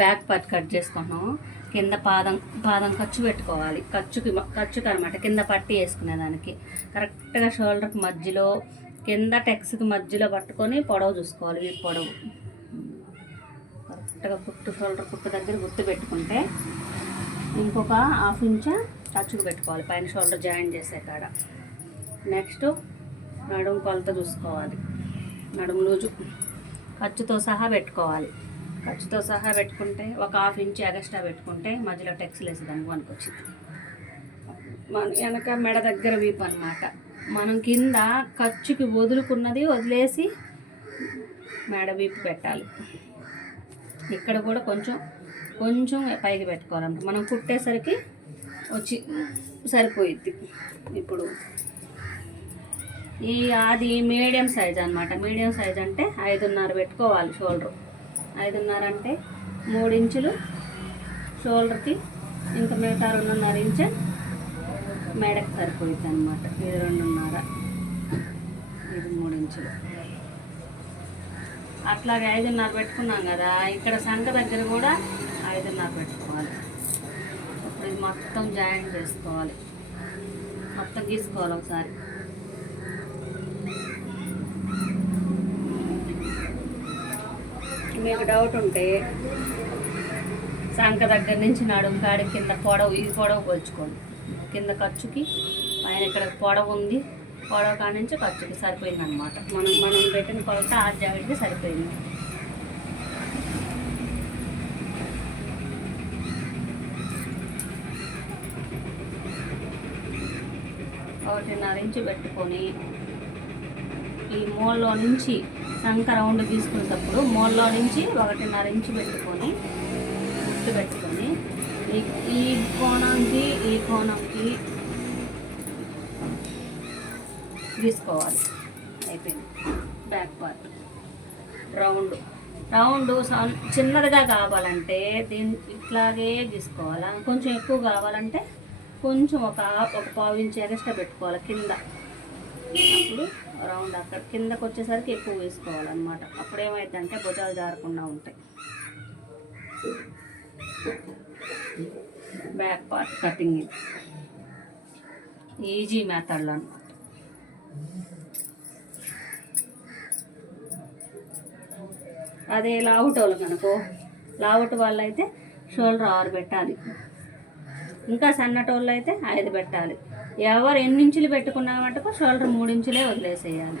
Back part cut చేసుకున్నాము. కింద పాదం ఖర్చు పెట్టుకోవాలి. ఖర్చుకి అనమాట, కింద పట్టి వేసుకునేదానికి. కరెక్ట్గా షోల్డర్కి మధ్యలో, కింద టెక్స్కి మధ్యలో పట్టుకొని పొడవు చూసుకోవాలి. ఈ పొడవు కరెక్ట్గా షోల్డర్ కుట్టు దగ్గర గుర్తు పెట్టుకుంటే ఇంకొక హాఫ్ ఇంచ్ ఖర్చుకు పెట్టుకోవాలి పైన షోల్డర్ జాయిన్ చేసే కాడ. నెక్స్ట్ నడుము కొలత చూసుకోవాలి. నడుము లూజు ఖర్చుతో సహా పెట్టుకోవాలి. ఖర్చుతో సహా పెట్టుకుంటే ఒక హాఫ్ ఇంచ్ ఎగస్ట్రా పెట్టుకుంటే మధ్యలో టెక్స్లు వేసేదానికి వచ్చింది. మన వెనక మెడ దగ్గర వీపు అనమాట. మనం కింద ఖర్చుకి వదులుకున్నది వదిలేసి మెడ వీపు పెట్టాలి. ఇక్కడ కూడా కొంచెం పైకి పెట్టుకోవాలంట. మనం కుట్టేసరికి వచ్చి సరిపోయిద్ది. ఇప్పుడు అది మీడియం సైజ్ అనమాట. మీడియం సైజ్ అంటే 5.5 పెట్టుకోవాలి షోల్డర్. 5.5 అంటే 3 ఇంచులు షోల్డర్కి, ఇంకా మిగతా 2.5 ఇంచు మెడకి సరిపోయిద్ది అనమాట. ఇది 2.5, ఇది 3 ఇంచులు. అట్లాగే 5.5 పెట్టుకున్నాం కదా, ఇక్కడ సంఖ దగ్గర కూడా 5.5 పెట్టుకోవాలి. ఇప్పుడు ఇది మొత్తం జాయిన్ చేసుకోవాలి, మొత్తం గీసుకోవాలి ఒకసారి. మీకు డౌట్ ఉంటే సంఖ దగ్గర నుంచి నడుము కాడి కింద పొడవు, ఇది పొడవు కొలుచుకోండి. కింద ఖర్చుకి పైన ఇక్కడ పొడవు ఉంది, పొడవు కాడి నుంచి ఖర్చుకి సరిపోయింది అనమాట. మనం పెట్టిన కొలత ఆ జాకెట్కి సరిపోయింది. ఒకటిన్నర ఇంచు పెట్టుకొని ఈ మూలలో నుంచి సంఖ రౌండ్ తీసుకునేటప్పుడు మూలలో నుంచి 1.5 ఇంచు పెట్టుకొని గుర్తు పెట్టుకొని ఈ కోణంకి తీసుకోవాలి. అయిపోయింది. బ్యాక్ పార్ట్ రౌండ్ చిన్నదిగా కావాలంటే దీన్ని ఇట్లాగే తీసుకోవాలి. కొంచెం ఎక్కువ కావాలంటే కొంచెం ఒక 1/4 ఇంచు ఎక్స్ట్రా పెట్టుకోవాలి కింద. అప్పుడు రౌండ్ అక్కడ కిందకు వచ్చేసరికి ఎక్కువ వేసుకోవాలన్నమాట. అప్పుడు ఏమైందంటే భుజాలు జారకుండా ఉంటాయి. బ్యాక్ పార్ట్ కటింగ్ ఈజీ మెథడ్లో అనమాట. అదే లావుట్ వాళ్ళకి అనుకో, లావుట్ వాళ్ళు అయితే షోల్డర్ 6 పెట్టాలి. ఇంకా సన్నటోళ్ళు అయితే 5 పెట్టాలి. ఎవరు ఎన్ని ఇంచులు పెట్టుకున్నా మటుకు షోల్డర్ 3 ఇంచులే వదిలేసేయాలి.